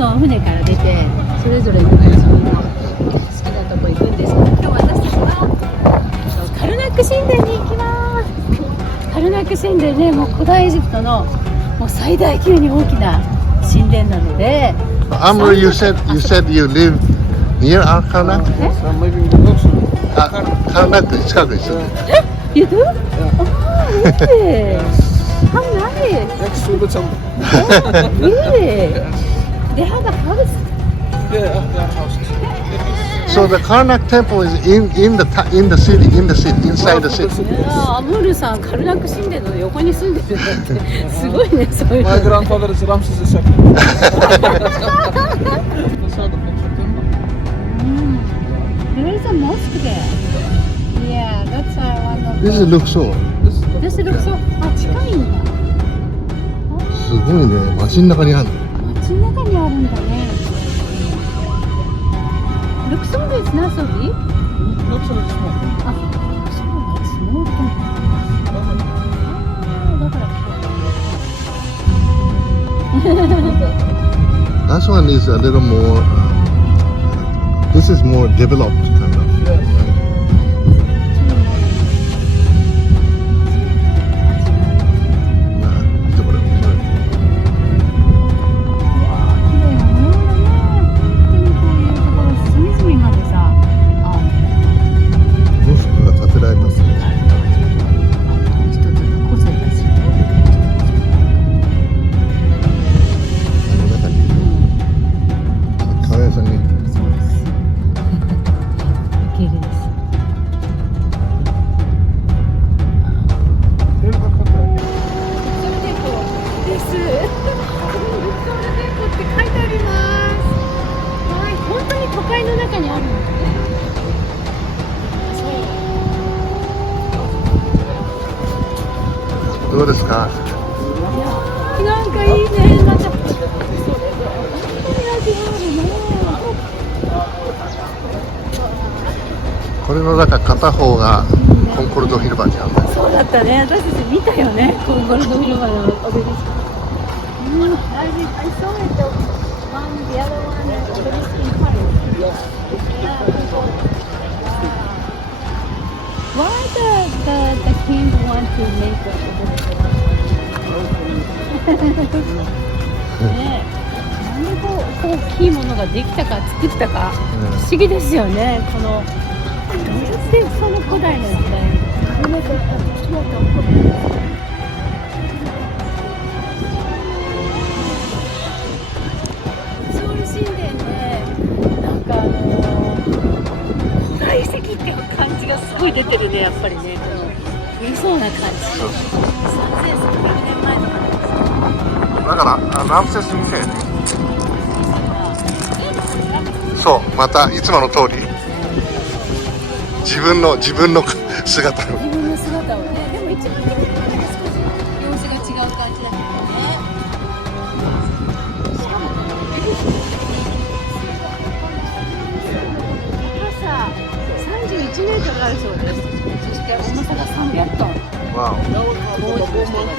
どん船から出てそれぞれの好きなとこ行くんですけど、今日私たちはカルナック神殿に行きます。カルナック神殿ね、もう古代エジプトのもう最大級に大きな神殿なので。Amr, you said you live near our Karnak? I'm living in Luxor. Karnak 近くに住んでる。You do? Oh, really? How nice! Next to the temple. Oh, really? They have a house? Yeah, after our houses. So the Karnak temple is in the city, inside the city. アムールさん、カルナック神殿の横に住んでるんだって。すごいね、そういうの。 My grandfather is Ramses II. There is a mosque there. Yeah, that's one of This is Luxor. This looks so... あ、近いんだ。すごいね、街の中にある。街の中にあるんだね。ルクソールis not so big? Luxor is small. あ、そうなんです。スモールトン。だから。 That one is a little more. This is more developed kind of. Yes. 見てこれ面白い。綺麗なものだね。本当にこういうところ隅々までさ、モスクが建てられたそうです。一つの個性だし。あの中にカレー屋さんに。そうです。綺麗です。どうですか？なんかいいね。なんかこれの中片方がコンコルド広場にあるんだよ。そうだったね。私たち見たよね。コンコルド広場のオベリスク。I saw it. The other one is obelisk in Paris. Why the king want to make a obelisk? ねえ、なんでこう大きいものができたか作ったか不思議ですよね。このどうやってその古代の時代にソウル神殿でなんか古代遺跡っていう感じがすごい出てるね。やっぱりね、この古そうな感じ。3300年前の話。だからラムセス2世ね。そう、またいつもの通り自分の姿を。自分の姿をね。でも一番綺麗なのが少し様子が違う感じだけどね。しかも高さ31メートルあるそうです。そして重さが300トン。Wow. 多い人が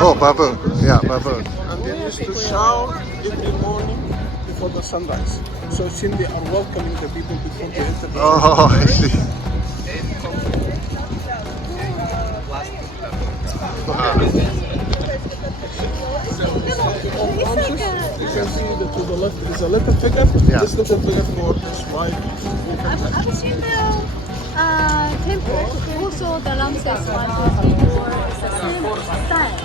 Oh, baboon. Yeah, baboon. And they used to shout every morning before the sunrise. So since they are welcoming the people before they enter the Oh, I see. You can see that to the left is a little figure. Yeah. This little figure for this right. I've seen the temple. Also the Ramses 1, 2, 3, 4 is the same style.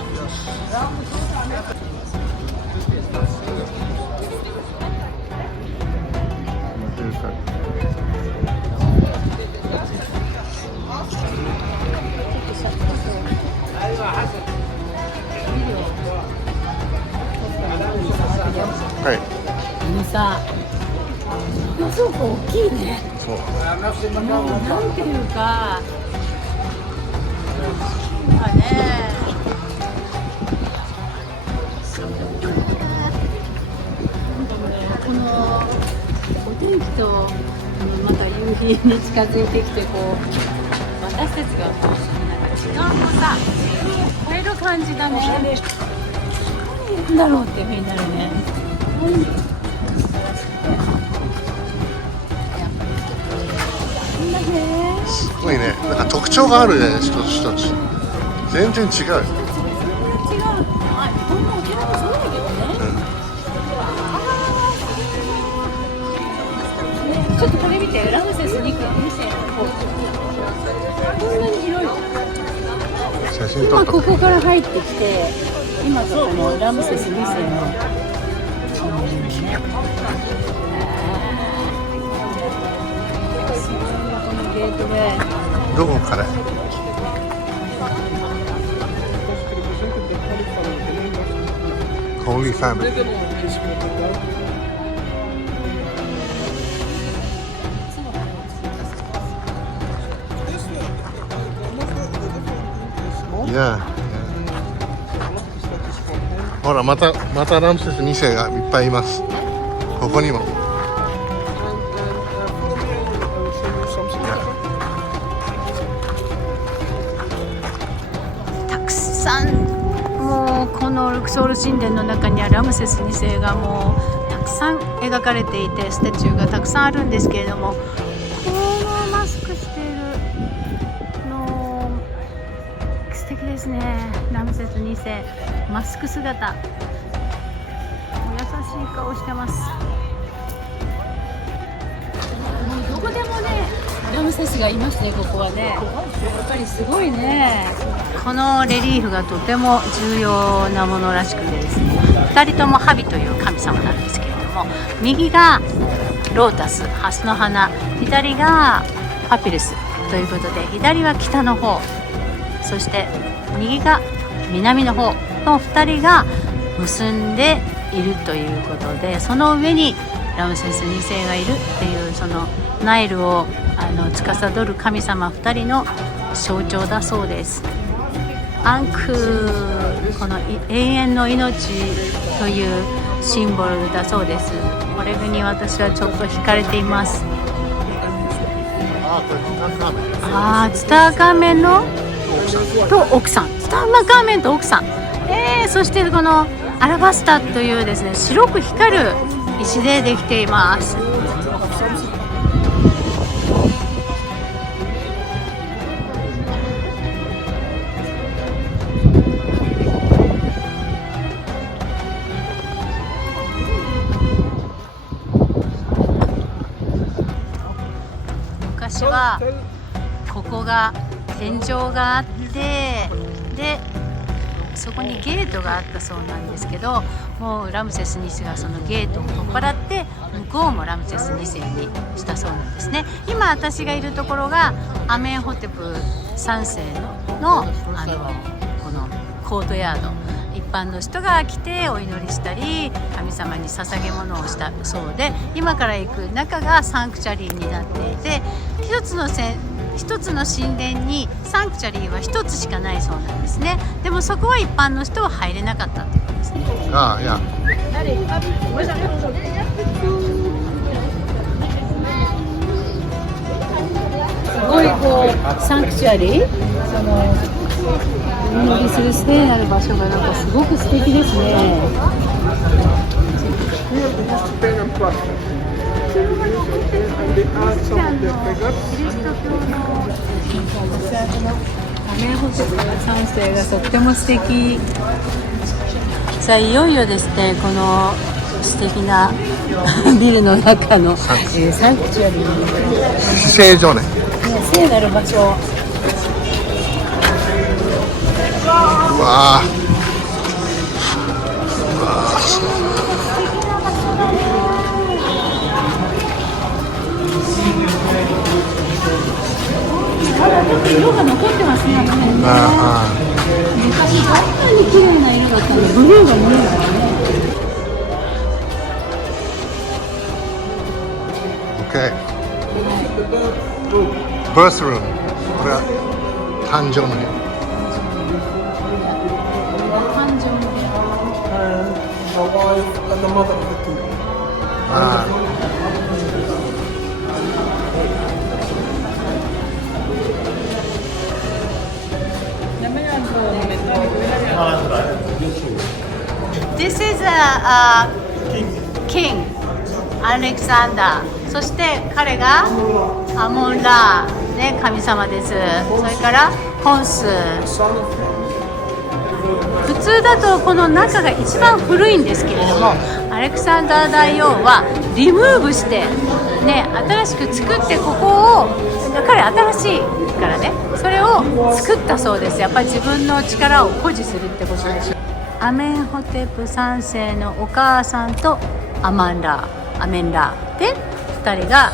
Right. さ、すごく大きいね。そう。もうなんていうか、ね。このお天気とまた夕日に近づいてきてこう私たちがこうなんか時間のさ超える感じがね。何だろうっていう風になるね。すごいね。なんか特徴があるね、一つ一つ。全然違う。違う。あ、日本のお寺もそうだけどね。ちょっとこれ見て、ラムセス2世。こんなに広い。写真撮った。ここから入ってきて、今がこのラムセス2世のこのゲートでどこから？ Holy Family。いや、ほらまたラムセス2世がいっぱいいます。ここにも。たくさんもうこのルクソール神殿の中にはラムセス2世がもうたくさん描かれていてスタチューがたくさんあるんですけれども、このマスクしているの素敵ですね。ラムセス2世マスク姿、優しい顔してます。もうどこでもねラムセスがいますね。ここはねやっぱりすごいね。このレリーフがとても重要なものらしくてですね、2人ともハビという神様なんですけれども、右がロータス、ハスの花、左がパピルスということで、左は北の方、そして右が南の方の2人が結んでいるということで、その上にラムセス2世がいるっていう、そのナイルを司る神様2人の象徴だそうです。アンクー、この永遠の命というシンボルだそうです。これに私はちょっと惹かれています。ツタンカーメンのと奥さん、ツタンカーメンと奥さん、そしてこのアラバスタというですね、白く光る石でできています。昔はここが天井があって、でそこにゲートがあったそうなんですけど、もうラムセス2世がそのゲートを取っ払って向こうもラムセス2世にしたそうなんですね。今私がいるところがアメンホテプ3世のこのコートヤード、一般の人が来てお祈りしたり神様に捧げ物をしたそうで、今から行く中がサンクチャリーになっていて、一つの神殿にサンクチャリーは一つしかないそうなんですね。でもそこは一般の人は入れなかったってことですね。ああ、いや。すごいこうサンクチュアリー、そのお祈りする聖なる場所がなんかすごく素敵ですね。キリスト教のアメンホテプ3世がとっても素敵。さあいよいよですね、この素敵なビルの中のサンクチュアリー、聖所ね。聖なる場所。うわー。色が残ってますね。昔どんなに綺麗な色だったの、ブルーが見えるからね。Okay. Birth room. これは誕生の部屋。誕生の部屋。The wife and the mother of the two. ああ。This is a King アレクサンダー、そして彼がアモンラー、ね、神様です。それからコンス、普通だとこの中が一番古いんですけれども、アレクサンダー大王はリムーブして、ね、新しく作って、ここを彼新しいからね、それを作ったそうです。やっぱり自分の力を誇示するってことです。アメンホテプ3世のお母さんとアメンラーで2人が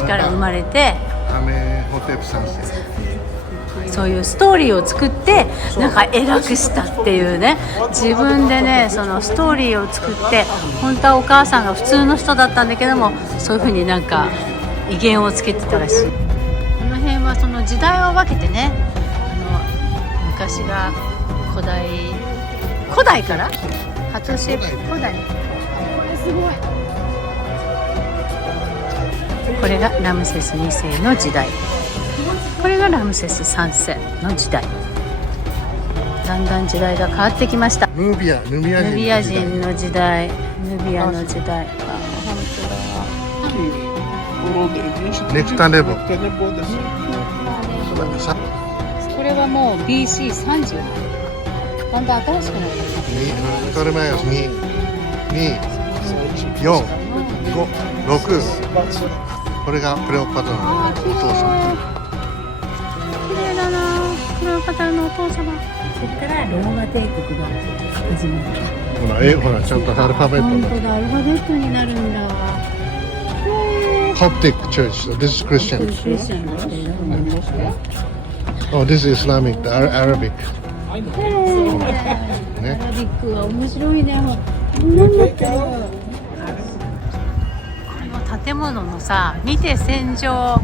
橋から生まれて、アメホテプ3世。そういうストーリーを作ってなんか偉くしたっていうね、自分でねそのストーリーを作って、本当はお母さんが普通の人だったんだけども、そういう風になんか威厳をつけてたらしい。この辺はその時代を分けてね、昔が古代からハトシェプ古代、これすごい。これがラムセス2世の時代、これがラムセス3世の時代。だんだん時代が変わってきました。ヌビア人の時代、ヌビアの時代。ネクタネボ。これはもう BC30、だんだん新しくなってきた。トルマイオス2、2、4、5、6。これがクレオパトラのお父さん。綺麗だな、クレオパトラのお父様。そこからローマ帝国が始まった。ほらちゃんとアルファベット本当だ、アルファベットになるんだわ。Coptic Church. So this is Christian. Oh, this is Islamic, the Arabic. アラビックは面白いね。この建物のさ、見て天井を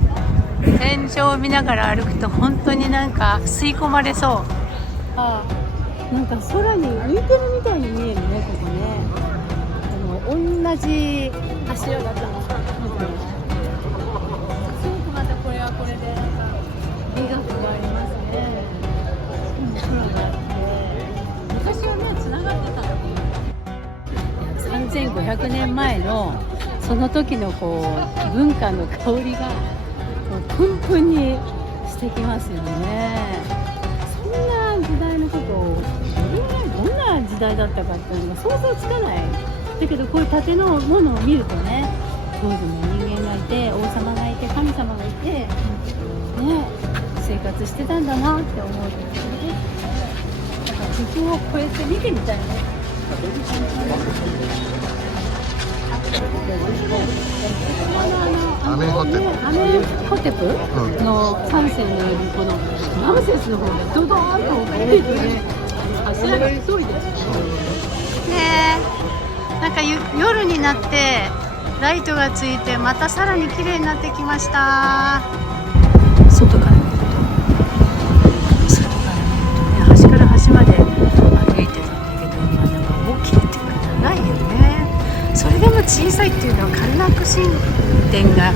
見ながら歩くと本当になんか吸い込まれそう。なんか空に浮いてるみたいに見えるね、ここね。同じ柱だったの。すごくまたこれはこれでなんか美学がありますね。空があって昔はねつながってたの。3500年前のその時のこう文化の香りがもうプンプンにしてきますよね。そんな時代のことをどんな時代だったかっていうのが想像つかない。だけどこういう建物を見るとね、当時の人間がいて、王様がいて、神様がいて、ね、生活してたんだなって思うとね、なんか時空を超えて見てみたいね。アメンホテプの3世によるこのラムセスの方がドドーンと大きいですね。柱が太いですね。なんか夜になってライトがついて、またさらに綺麗になってきました。外から見るとね、端から端まで歩いてたんだけど、今なんか大きいっていうか長いよね。それでも小さいっていうのはカルナック神殿が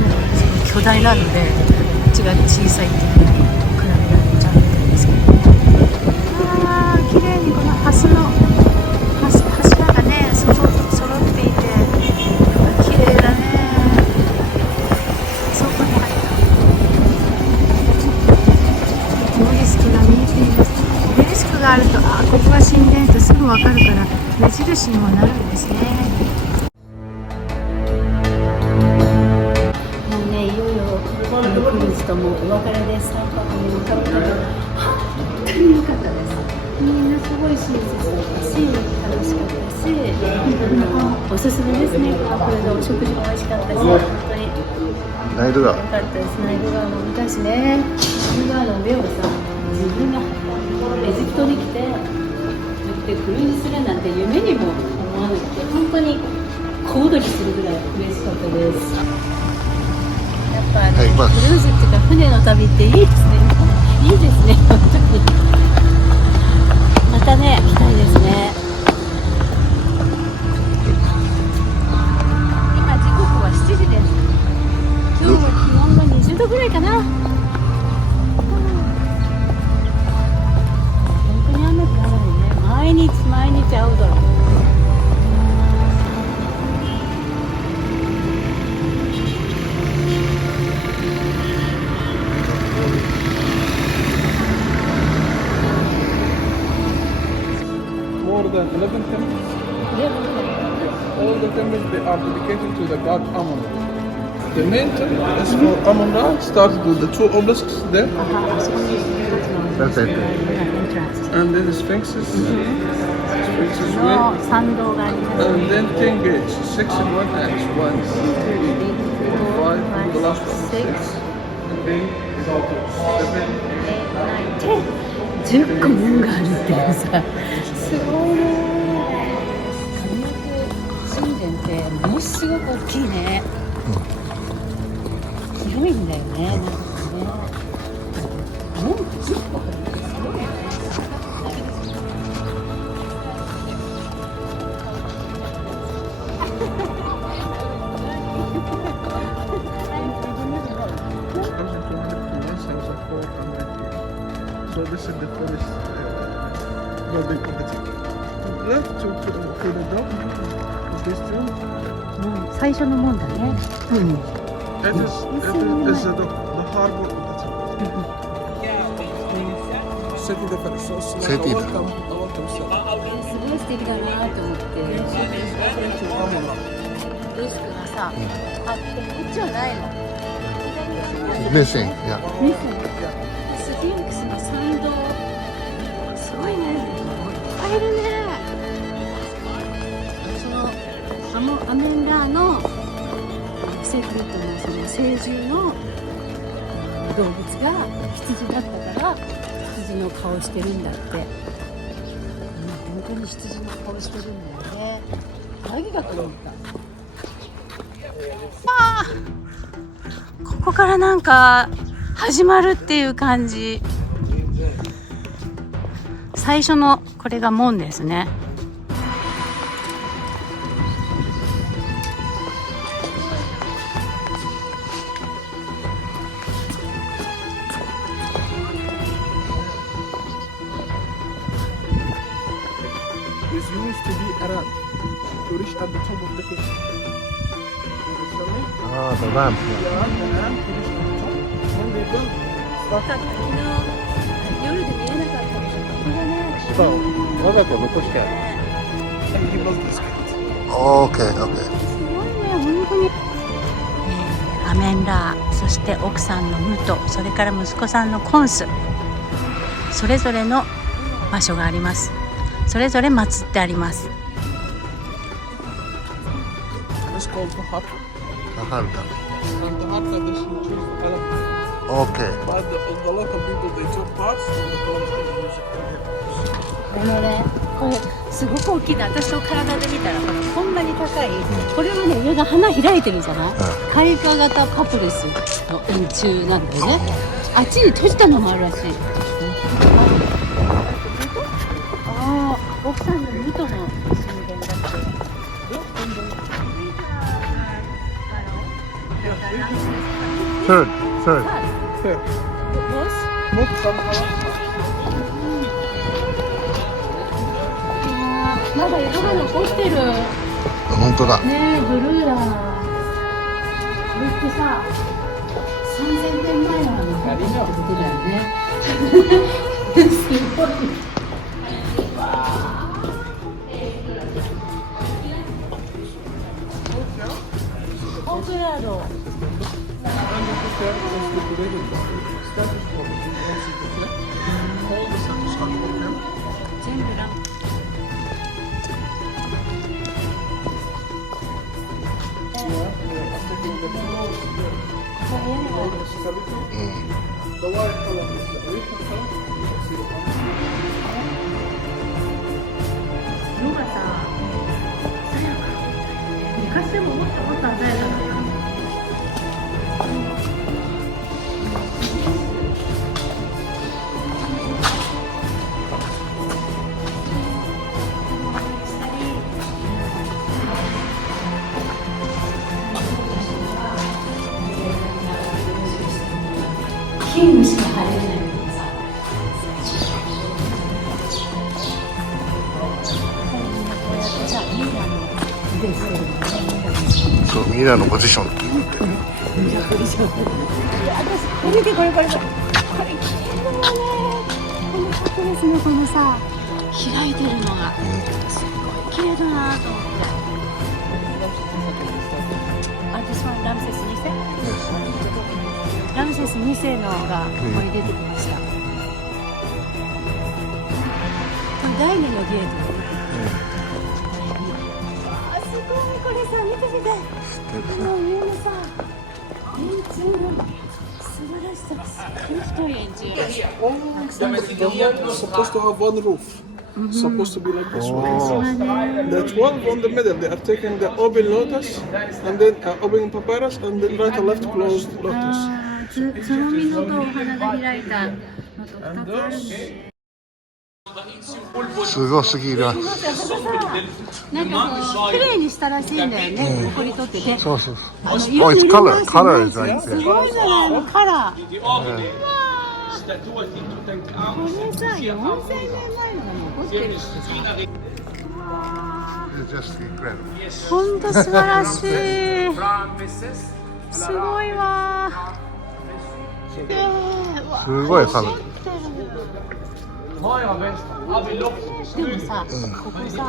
巨大なので、こっちが小さいっていうのに比べられちゃうんですけど、綺麗にこの柱がね揃っていて綺麗だね。そこに入ったオベリスクが見えています。オベリスクがあると、ここが神殿とすぐ分かるから目印にもなるんですね。クルーズともお別れです。3泊に向かうのが本当に良かったです。みんなすごい親切だったし、楽しかったし、おすすめですね。これでお食事も美味しかったし、本当にナイル川良かったです。ナイル川も見たしね。ナイル川の上をさ、自分がエジプトに来てクルーズするなんて夢にも思わなくて、本当に小躍りするぐらい嬉しかったです。やっぱクルーズっていうか船の旅っていいですね。いいですね、本当に。またね、来たいですね。今時刻は7時です。今日は気温が20度ぐらいかな。本当に雨降らないね。毎日青空。dedicated to the god Amon. The main temple is for Amon-Ra, started with the two obelisks there, あそこに一つのだってエントランス and then the sphinxes. Sphinxes の way. 参道があります。 And then 10 gates, 6 in one edge, 1, 2, 3, 4, 5, and the last one, 6. And then 7, 10個門があるっていうさ、すごいね。神殿ってものすごく大きいね。広いんだよね。なんかね。門って10個あるってすごいよね。So this is the first building of the temple. Left to the dome, this tomb. もう最初の門だね。It is the harbor of the temple. City the first. So it's like City. a welcome city. すごい素敵だなと思って。 To Amon-Ra. デスクがさ、あってこっちはないの。メッセン、いや、ミススフィンクスの参道、すごいね。いっぱいいるね。そのアメンラーのセクレットのその聖獣の動物が羊だったから羊の顔してるんだって。本当に羊の顔してるんだよね。ヤギだと思った。あー、ここからなんか始まるっていう感じ。最初のこれが門ですね。This used to be Aran to reach at the top of the cave. Understand me? ああ、ドランプ。 Aran to reach at the top. When they built, 昨日夜で見えなかったでしょ。ここがね。わざと残してある。 and he built this gate. オーケー、オーケー。すごいね、本当に。アメンラー、そして奥さんのムト、それから息子さんのコンス、それぞれの場所があります。それぞれ祀ってあります。 It's called Taharka. タハルカ。 And Taharka, this you choose Aran. オーケー。 But the local people, they took parts from the colonial music. このね、これすごく大きいな。私の体で見たらこんなに高い。これはね、上が花開いてるじゃない。開花型パプレスの円柱なんだよね。あっちに閉じたのもあるらしい。ああ、奥さんのムトの神殿だって。Third. Here. Boss? Not somehow. まだ色が残ってる。本当だ。ねえ、ブルーだ。これってさ、3000年前の残ってるってことだよね。すごい。オークヤード。 And the there is decorated by status for the flame. All the status are for them. 全部ランプ。The white color is the original color. 色がさ、昔でももっともっと鮮やかだった。金しか入れないからさ。そう、ミラーのポジション。見てこれこれこれ。これ綺麗だよね。このパプレスのこのさ、開いてるのがすごい綺麗だなと思って。セス2世のがここに出てきました。これ第2のゲート。あ、すごい、これさ、見てみて。もう上のさ、円柱の素晴らしさがすっごい太い円柱。 The wall is supposed to have one roof. Supposed to be like this one. The 12 on the middle, they are taking the open lotus and then open papyrus and then right and left closed lotus. つぼみのとお花が開いたのと2つあるんです。すごすぎる。なんかそう綺麗にしたらしいんだよね。ここにとってね。そうそうそう。Oh, it's color. Color is like す this. ごいじゃないのカラー。 The これさ4000年前のが残ってるってさ。 It's just incredible. 本当素晴らしい。すごいわ。すごいカラー。でもさ、ここさ、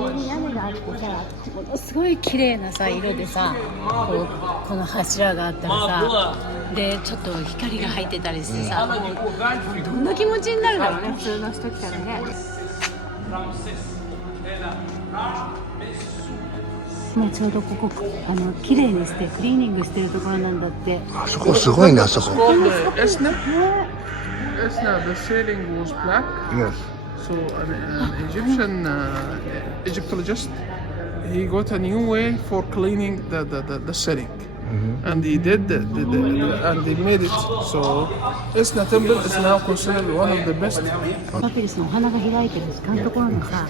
上に屋根があってさ、ものすごい綺麗なさ色でさ、この柱があったらさ、でちょっと光が入ってたりしてさ、もうどんな気持ちになるだろうね、普通の人来たらね。もうちょうどここ綺麗にしてクリーニングしてるところなんだって。あそこすごいね、あそこ。 Esna, the ceiling was black. Yes. So an Egyptian Egyptologist, he got a new way for cleaning the ceiling. And he did and they made it. So Esna Temple is now considered one of the best. パピルスのお花が開いてる時間のところのさ、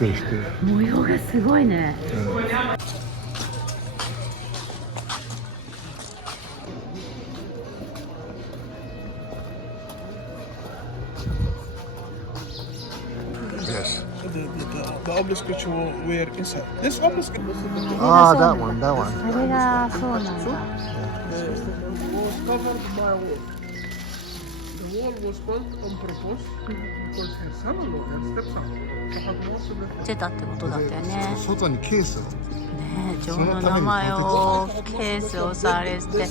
模様がすごいね。Yes. The obelisk which were inside. This obelisk was Ah, that one, that one. あれがそうなんだ。 covered by a wall. The wall was built on purpose because her son-in-law, her stepson, had most of the 出たってことだったよね。外にケースを。ねえ、女王の名前をケースをさあれして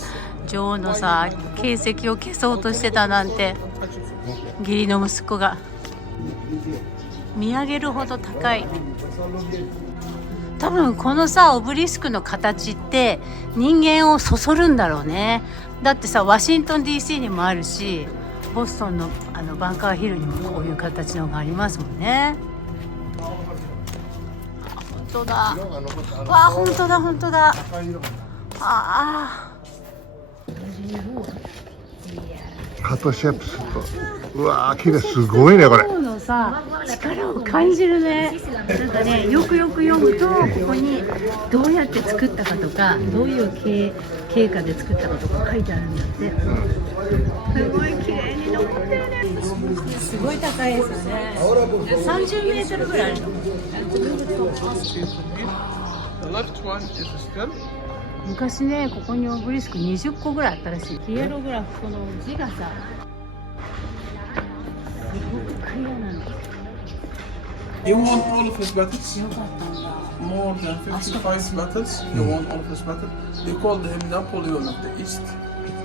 女王のさ形跡を消そうとしてたなんて。義理の息子が見上げるほど高い。多分このさオブリスクの形って人間をそそるんだろうね。だってさワシントン DC にもあるしボストンのバンカーヒルにもこういう形のがありますもんね。本当だ。わあ本当だ本当だ。ああ。カトシェプスと。うわー綺麗、すごいねこれ。今日のさ力を感じるね。なんかねよくよく読むとここにどうやって作ったかとかどういう経過で作ったかとか書いてあるんだって。すごい綺麗に残ってるね。すごい高いですよね。30メートルぐらいあるの。The left one is still. 昔ねここにオブリスク20個ぐらいあったらしい。ヒエログラフこの字がさすごくクリアなの。 He won all of his battles. よかったんだ。 More than 55 battles. He won all of his battles. They called him Napoleon of the East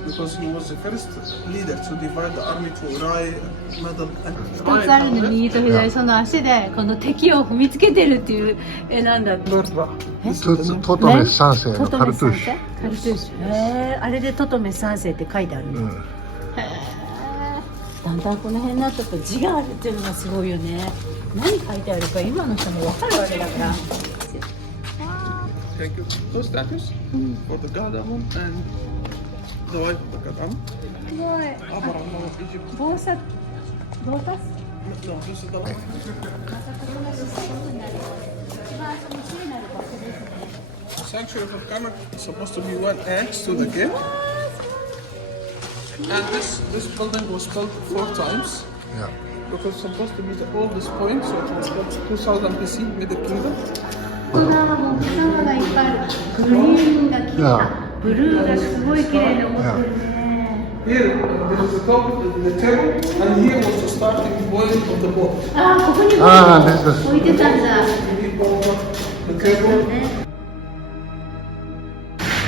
because he was the first leader to divide the army to right, middle, and 2つあるの右と左その足でこの敵を踏みつけてるっていう絵なんだって。トトメ3世のカルトゥーシュ。カルトゥーシュ。あれでトトメ3世って書いてあるんだ。だんだんこの辺になったと字があるっていうのがすごいよね。何書いてあるか今の人も分かるわけだから。Thank you. Two statues for the god Amun and the wife of the god Amun. すごい。 Abraham of Egypt. ボータス No, this is the one. 一番その綺麗な場所ですね。 Sanctuary of Kamak is supposed to be one next to the gate. And this building was built 4 times. Yeah. Because it's supposed to be the oldest point, so it was built 2000 BC, Middle Kingdom. ここがもう花がいっぱいある。グリーンが綺麗。ブルーがすごい綺麗に残ってるね。 Here, there is the top, the table, and here was the starting point of the boat. ああ、ここに置いてたんだ。 The table.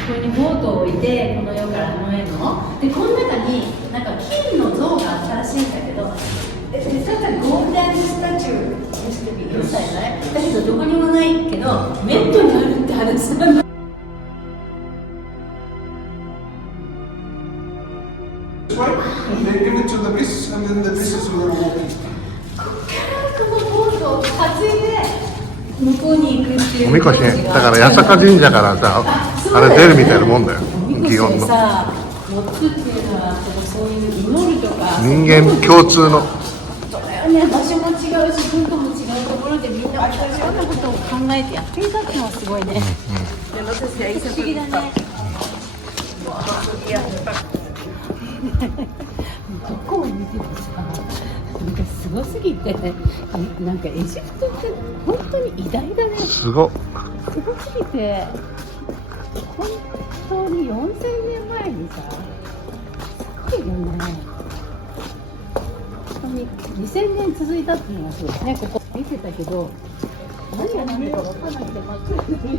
こにボートを置いて、この世からあの世ので、この中になんか金の像があったらしいんだけど、It's such a golden statue used to be inside, right? だけどどこにもないけどメットにあるって話なんだ。They give it to the beasts, and then the beasts will walk in. このボートを担いで向こうに行くっていうおみこしね。だから八坂神社からさ、あれ出るみたいなもんだよ。おみこし祇園のをさ、乗ってっていうのはそういう祈るとか人間共通の。そうだよね、場所も違うし文化も違うところでみんな同じようなことを考えてやっていたっていうのはすごいね。不思議だね。どこを見てもさ、なんかすごすぎて、なんかエジプトって本当に偉大だね。すごっ。すごすぎて、本当に4000年前にさ、すごいよね。本当に2000年続いたっていうのがすごいね。ここ見てたけど、何が何だか分からなくて真っ暗になる。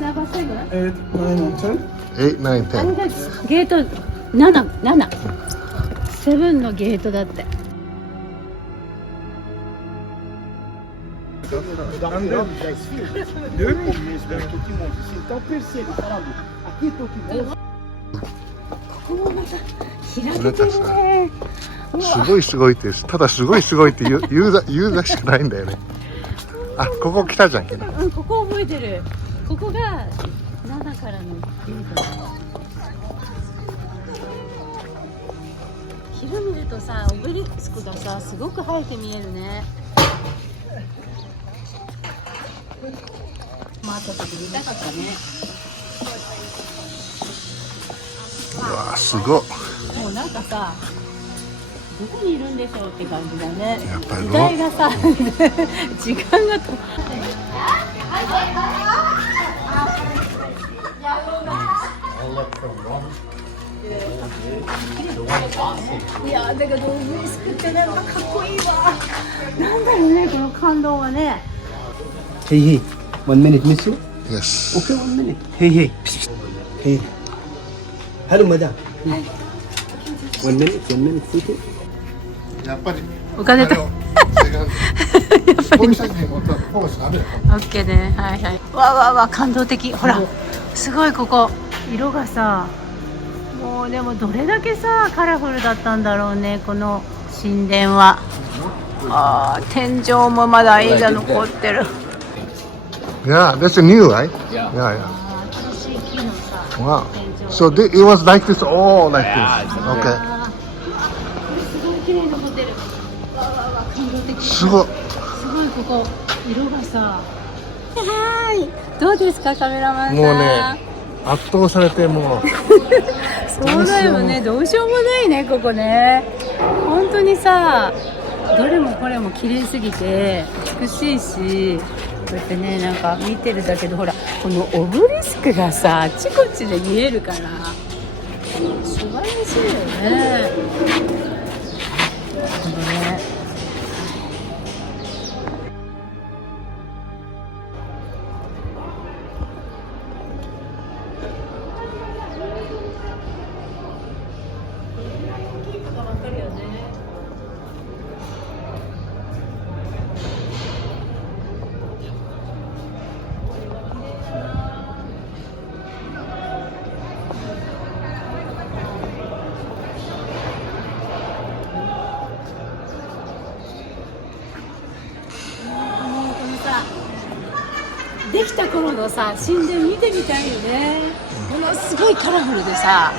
ナンバーセブン8, 9, and 10. 8、9、あれ10。だ、ゲート7、セブンのゲートだって。ここもまた開けてるね。すごいすごいって、ただすごいすごいって言うだしかないんだよね。あ、ここ来たじゃん、昨日。うん、ここ覚えてる。ここが7からのゲートだ。昼見るとさ、オベリスクがさ、すごく生えて見えるね。まあ、ちょっと見たかったね。うわ、すごっ。もうなんかさ、どこにいるんでしょうって感じだね。やっぱり時代がさ、時間がと。いやだけどオベリスクってなんかかっこいいわ。なんだろうね、この感動はね。Hey, hey, 1 minute, miss you? Yes. Okay, 1 minute. Hey, hey. Hey. Hello, madam. 1 minute, 1 minute, sit it. やっぱりお金と。やっぱり。写真持ったらフォローしダメだよ。オッケーね、はいはい。わ感動的。ほら、すごいここ色がさ、もうでもどれだけさカラフルだったんだろうね、この神殿は。あー、天井もまだ間残ってる。Yeah, that's a new, right? Yeah. Yeah, あー、新しい木のさ、 yeah. Wow. 天井。 So it was like this, all like this. Okay. これすごい綺麗なホテル。感動的。すごい。すごいここ色がさ。はーい。どうですかカメラマンさん。もうね、圧倒されてもう。そうだよね、どうしようもないね、ここね。本当にさ、どれもこれも綺麗すぎて美しいし、こうやってね、なんか見てるだけで、ほら、このオブリスクがさ、あちこちで見えるから、素晴らしいよね。このね。できた頃のさ、神殿見てみたいよね。ものすごいカラフルでさ、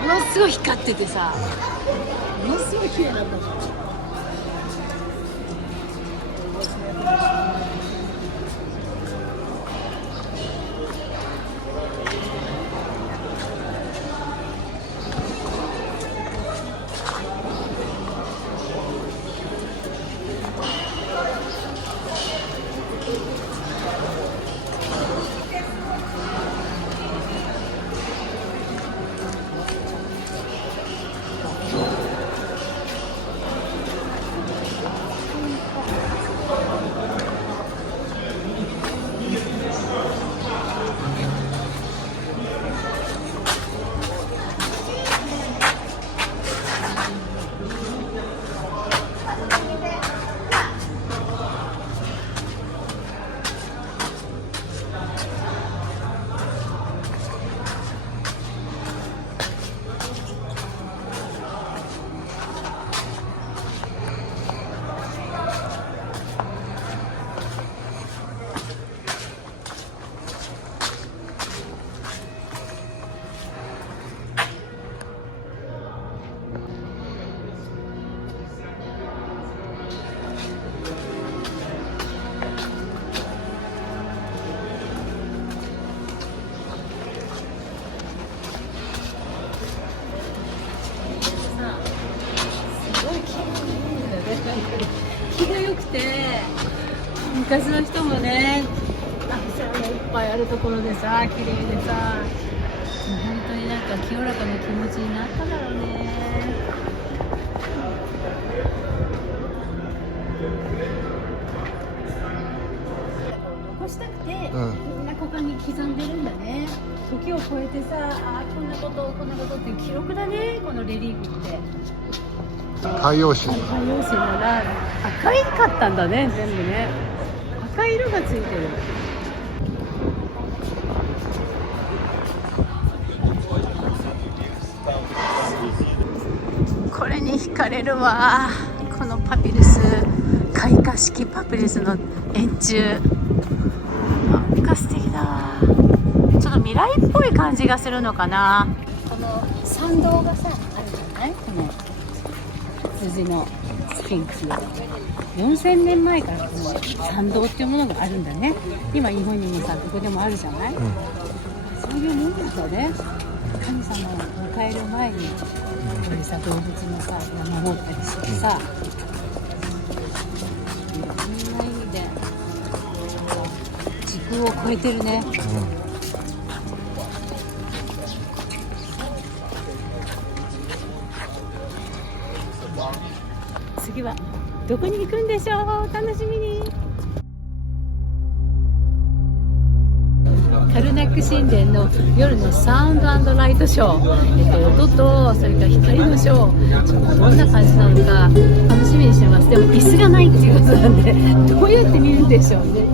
ものすごい光っててさ、ものすごい綺麗だったの。昔の人もね、たくさんいっぱいあるところでさ、綺麗でさ、もう本当になんか清らかな気持ちになっただろうね。残したくて、みんなここに刻んでるんだね。時を超えてさ、こんなことっていう記録だね、このレリーフって。海洋紙。海洋紙なら赤いかったんだね、全部ね。赤い色がついてる。これに惹かれるわ。このパピルス、開花式パピルスの円柱。なんか素敵だわ。ちょっと未来っぽい感じがするのかな。この参道がさ、あるじゃない？この羊のスフィンクスが4000年前からこの参道っていうものがあるんだね。今日本にもさ、どこでもあるじゃない？そういうもんだとね、神様を迎える前にこういうさ、動物のさ、守ったりしてさ、いろんな意味で時空を超えてるね。次はどこに行くんでしょう。楽しみに。カルナック神殿の夜のサウンド&ライトショー、音とそれから光のショー、ちょっとどんな感じなのか楽しみにしてます。でも椅子がないっていうことなんで、どうやって見るんでしょうね。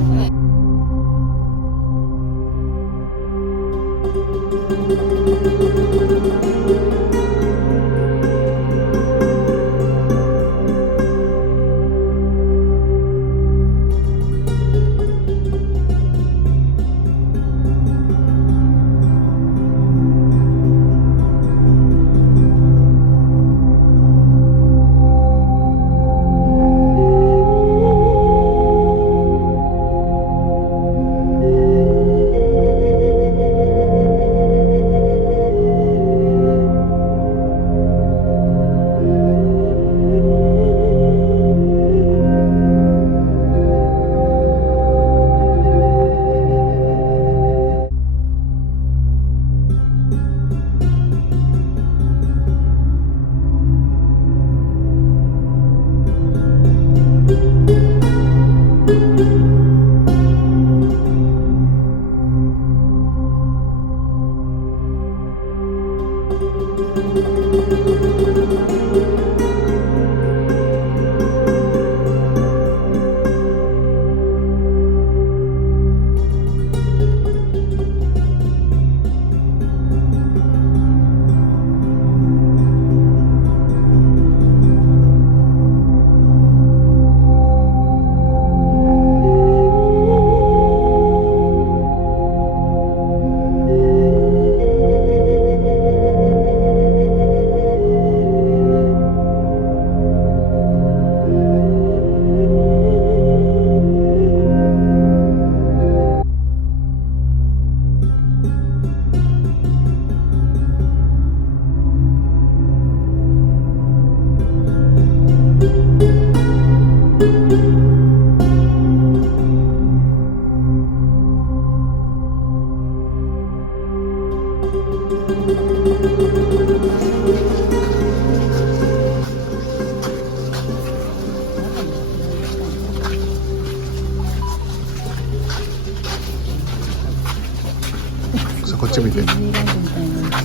こっち見て。ディズニーランドみたいな。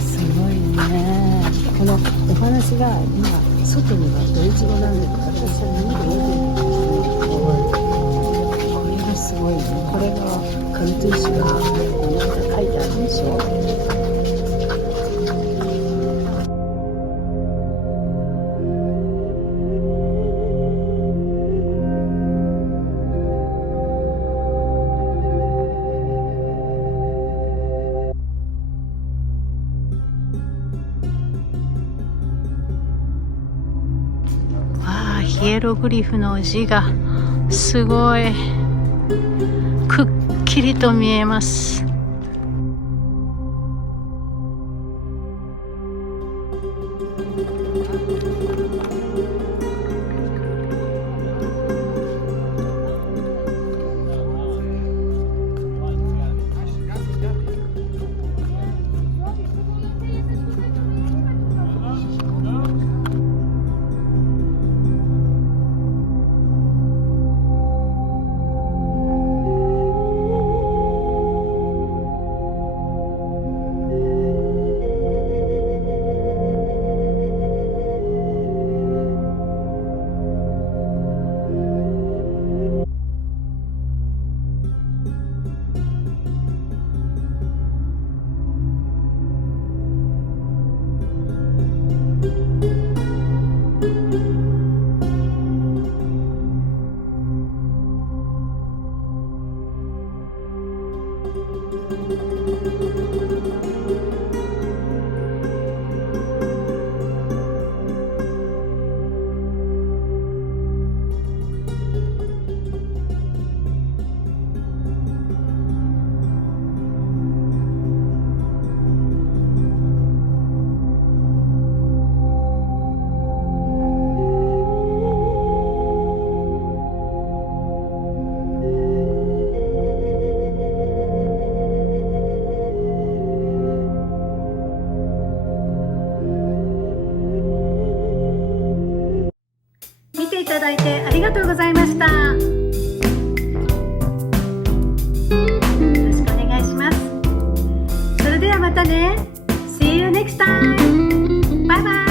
すごいね。このお話が今外にはドイツ語なんだけど、私は見るこれがすごいね。これがカルトゥーシュがなんか書いてあるでしょ。ヒエログリフの字がすごいくっきりと見えます。だいてありがとうございました。よろしくお願いします。それではまたね。See you next time! バイバイ